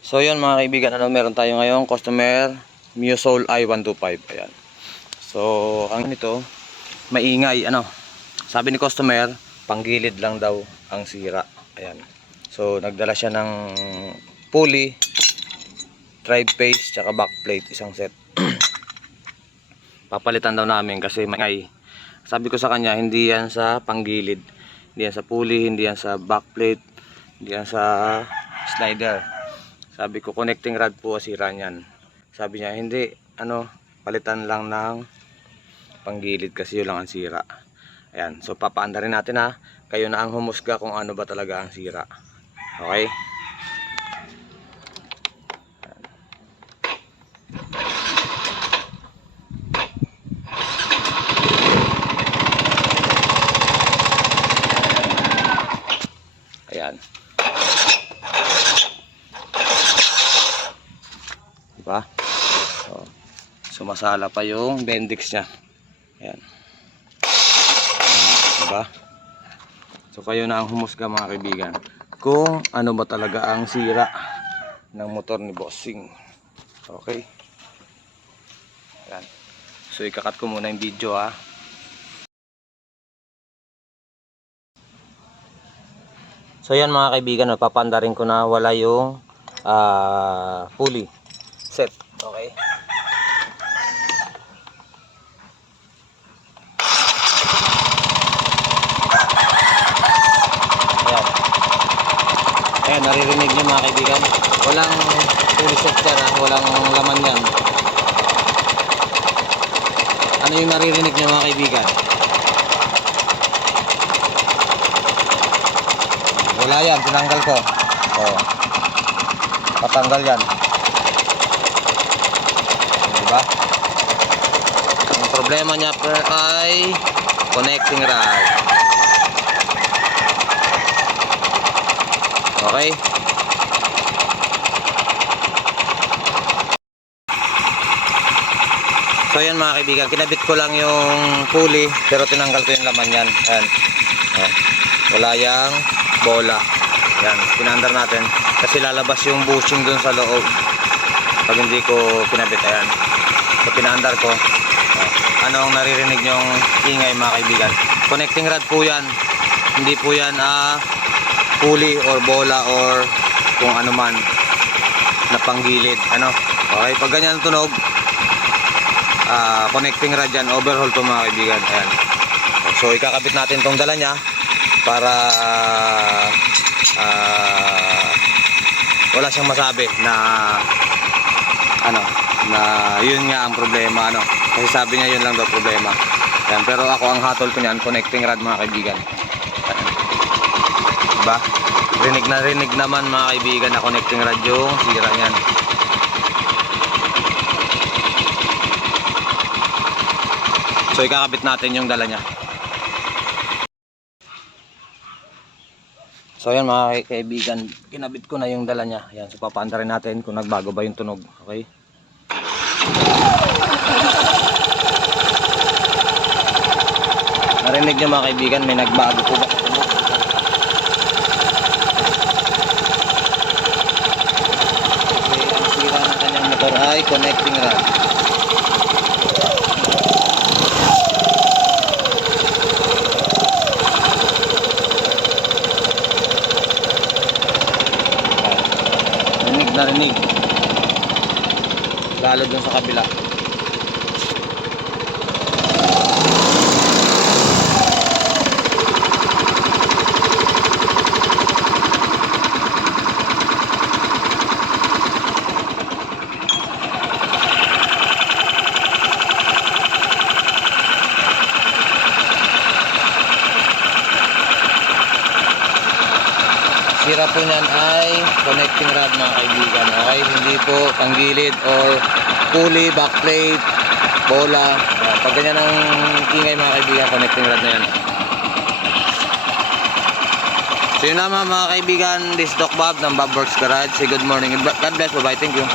So yun mga kaibigan, meron tayo ngayon customer Musol i125. Ayan. So ang nito maingay, sabi ni customer panggilid lang daw ang sira. Ayan. So nagdala siya ng pulley, drive face, tsaka backplate, isang set. Papalitan daw namin kasi maingay. Sabi ko sa kanya, hindi yan sa panggilid, hindi yan sa pulley, hindi yan sa backplate, hindi yan sa slider. Sabi ko, connecting rod po sira niyan. Sabi niya, hindi, palitan lang ng panggilid kasi yun lang ang sira. Ayan, so papaanda rin natin ha. Kayo na ang humusga kung ano ba talaga ang sira. Okay? Ayan. Diba? So, sumasala pa yung bendix nya. Ayan. Diba? So kayo na ang humusga mga kaibigan kung ano ba talaga ang sira ng motor ni Bossing. Okay? Ayan. So ikakat ko muna yung video ha. So yan mga kaibigan, papanda rin ko na wala yung pulley set. Okay? Ayan. Ayan, naririnig nyo mga kaibigan. Walang pulley set dyan ha. Walang laman yan. Ano yung naririnig nyo mga kaibigan? Wala yan, tinanggal ko. Oh. Patanggal yan. Diba? Ang problema niya ay connecting rod. Okay? So yan mga kaibigan, kinabit ko lang yung pulley pero tinanggal ko yung laman yan. Ayan. Ayan. Wala yang bola. Yan, pinandar natin kasi lalabas yung bushing dun sa loob pag hindi ko kinabit. Ayan, so pinandar ko. Anong naririnig nyong ingay mga kaibigan? Connecting rod po yan, hindi po yan pulley or bola or kung ano man na panggilid. Okay, pag ganyan tunog, connecting rod yan, overhaul to mga kaibigan. Ayan. So ikakabit natin tong dala nya para wala siyang masabi na na yun nga ang problema, kasi sabi niya yun lang daw problema. Ayan, pero ako ang hatol ko niyan, connecting rod mga kaibigan. Ayan. Diba? Rinig na rinig naman mga kaibigan na connecting rod yung sira niyan. So ikakabit natin yung dala niya. So ayan mga kaibigan, kinabit ko na yung dala niya. Ayan, so papaanda rin natin kung nagbago ba yung tunog. Okay? Narinig niyo mga kaibigan, may nagbago po ba sa tunog? Okay, ang sira ng kanyang motor ay connecting rod. Narinig lalo dun sa kabila. Sira po niyan ay connecting rod mga kaibigan. Okay, hindi po panggilid or pulley, backplate, bola. Pag ganyan ang ingay mga kaibigan, connecting rod na yan. So yun naman mga kaibigan, this is Doc Bob ng Bob Works Garage. Say good morning and God bless, bye bye, thank you.